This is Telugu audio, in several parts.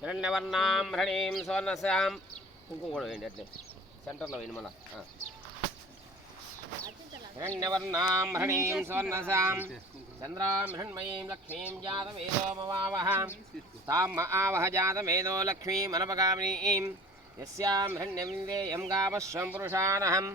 हिरण्यवर्णां हृणीं स्वर्णस्यां कुंकुम కూడా వేయండి అట్లే సెంటర్లో వేయండి మళ్ళా हिरण्यवर्णां हृणीं स्वर्णस्यां चन्द्रां हिरण्मयीं लक्ष्मीं जातवेदो मवावह तां आवह जातवेदो लक्ष्मीमनपगामिनीं यस्यां हिरण्यमिन्द्रियं गावश्वं पुरुषानहम्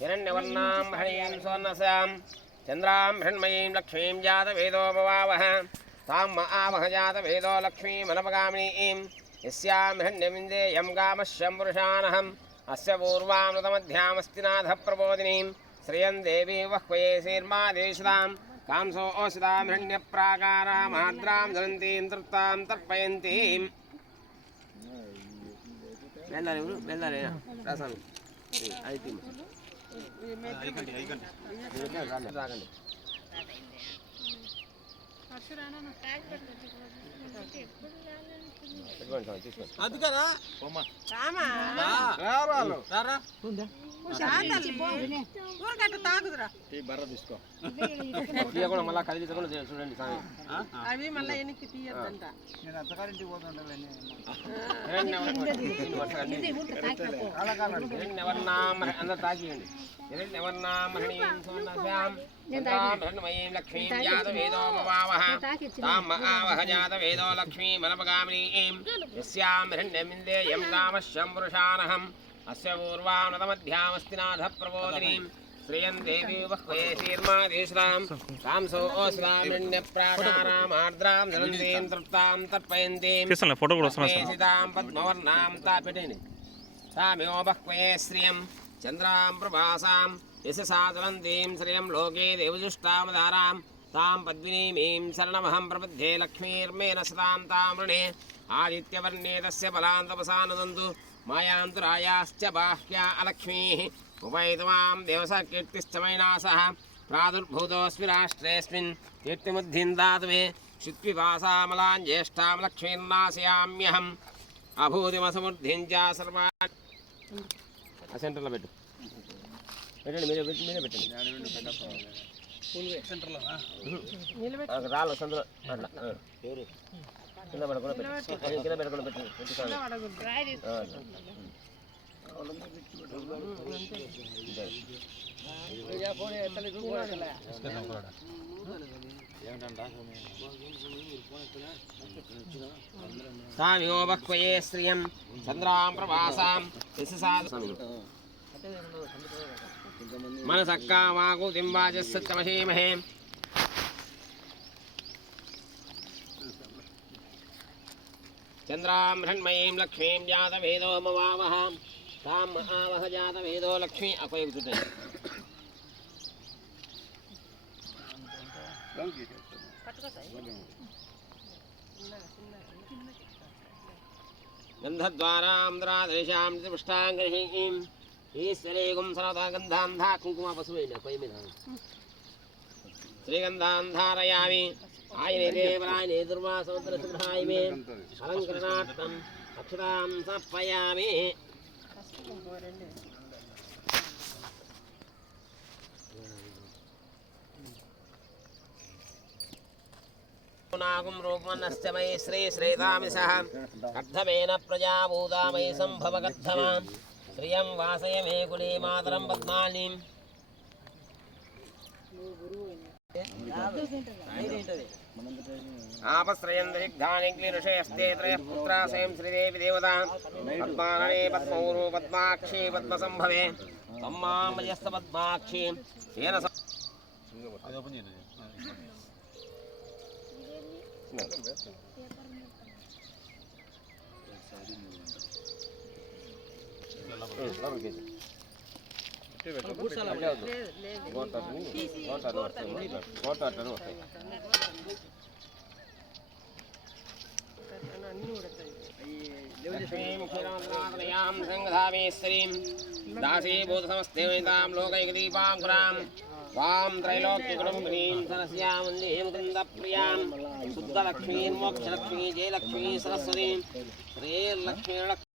हिरण्यवर्णां हृणीं स्वर्णस्यां चन्द्रां हिरण्मयीं लक्ष्मीं जातवेदो मवावह तां आवह जातवेदो लक्ष्मीमनपगामिनीं यस्यां हिरण्यमिन्द्रियं गावश्वं पुरुषानहम् अस्य पूर्वामृतमध्यामस्ति नाथः प्रबोधिनीं श्रियं देवी वह्वये शीर्मादेशतां कांसो ओषधां हिरण्यप्राकारामार्द्रां ज्वलन्तीं तृप्तां तर्पयन्तीं बेल्लारे रासानु ऐति అది కదా మళ్ళా కలిసి చూడండి అవి మళ్ళీ ఎన్నికి తీయద్దంట అందరు తాకియండి हिरण्यवर्णां हृणीं स्वर्णस्यां हिरण्मयीं लक्ष्मीं जातवेदो मवावह तां आवह जातवेदो लक्ष्मीमनपगामिनीं यस्यां हिरण्यमिन्द्रियं गावश्वं पुरुषानहम् अस्य पूर्वामृतमध्यामस्ति नाथः प्रबोधिनीं श्रियं देवी वह्वये शीर्मादेशतां कांसो ओषधां हिरण्यप्राकारामार्द्रां ज्वलन्तीं तृप्तां तर्पयन्तीं सीतां पद्मवर्णां तापिटेनि तामिहो वह्वये श्रियं चन्द्रां प्रभासां यशसा ज्वलन्तीं श्रियं लोके देवजुष्टावधारां तां पद्मिनीमीं शरणमहं प्रपद्ये लक्ष्मीर्मेण सतां तां वृणे आदित्यवर्णे तस्य बलान्तपसा नदन्तु मायान्तरायाश्च बाह्या अलक्ष्मीः उपैतमां देवसा कीर्तिश्च मैनासः प्रादुर्भूतोऽस्मि राष्ट्रेऽस्मिन् कीर्तिमुद्धिं दातु मे शुत्पिपासामलां ज्येष्ठां लक्ष्मीर्नाशयाम्यहम् अभूतिमसमृद्धिं च सर्वा సెంటర్లో పెట్టు పెట్టండి మీరే పెట్టండి రాళ్ళు సందులో అట్లా కింద పడకుండా కింద పెట్టకుండా పెట్టండి సామిో వక్వయే శ్రియం చంద్రాం ప్రభాసాం మనసక్కామాకూతిం వాచస్సత్తమసీమహే చంద్రాం హృణ్మయీం లక్ష్మీం జాతవేదో మవావహ తాం ఆవహ జాతవేదో లక్ష్మీ అపయోగిస్తుంటే గంధద్వారాంధ్రాదృశాం పుష్టాంగరీం ఈశ్వరేగుం సర్వదా గంధాంధా కుంకుమ పశువైన పై మీద శ్రీగంధాంధారయామి ఆయనే దేవరాయనే దుర్వాసముద్రశుభ్రాయ మే అలంకరణార్థం అక్షరాం సమర్పయామి నాగం రూపమన్నస్య మయి శ్రీ శ్రీరామిసః అర్ధమేన ప్రజాభూతామయి సంభవగర్ధమాన్ శ్రియం వాసయ మే కులే మాతరం పద్మాలీం ఆపశ్రయం దిగ్ధానిగ్లి ఋషయస్తే త్రయః పుత్రా స్వయం శ్రీదేవి దేవతా పద్మాననే పద్మౌరు పద్మాక్షి పద్మసంభవే తమ్మామయస్త పద్మాక్షి తేన दासीभूतसमस्तेतां लोकैकदीपाङ्कुरां वां त्रैलोक्यकुटुम्बिनीं सरस्यामन्नीं कृन्दप्रियां शुद्धलक्ष्मीं मोक्षलक्ष्मी जयलक्ष्मी सरस्वतीं श्रीर्लक्ष्मी